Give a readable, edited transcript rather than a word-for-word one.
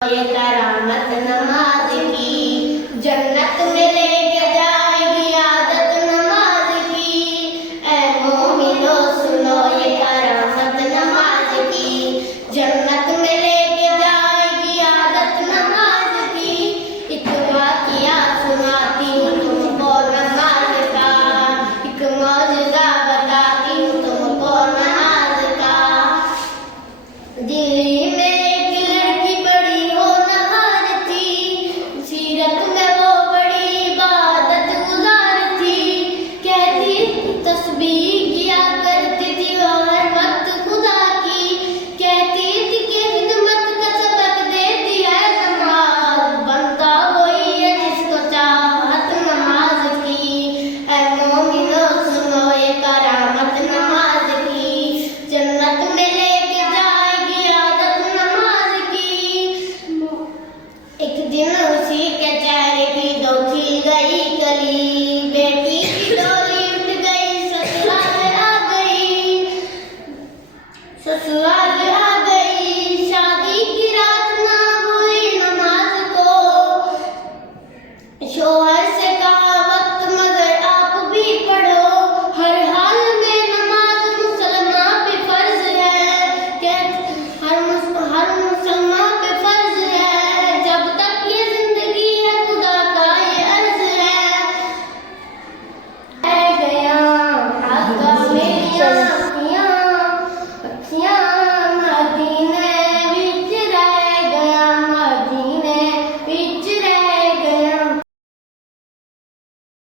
ये करामत नमाज की, जन्नत में लेके जाएगी आदत नमाज की। ऐ मोमिनो सुनो ये करामत नमाज की, जन्नत में लेके जाएगी आदत नमाज की। एक वाक़िया सुनाती हूँ तुमको नमाज का, एक मौजज़ा बताती हूँ तुमको नमाज का। दिल्ली में उसी के चेहरे की दो खिल गई कली, बेटी की डोली उठ गई, ससुराल आ गई, ससुराल आ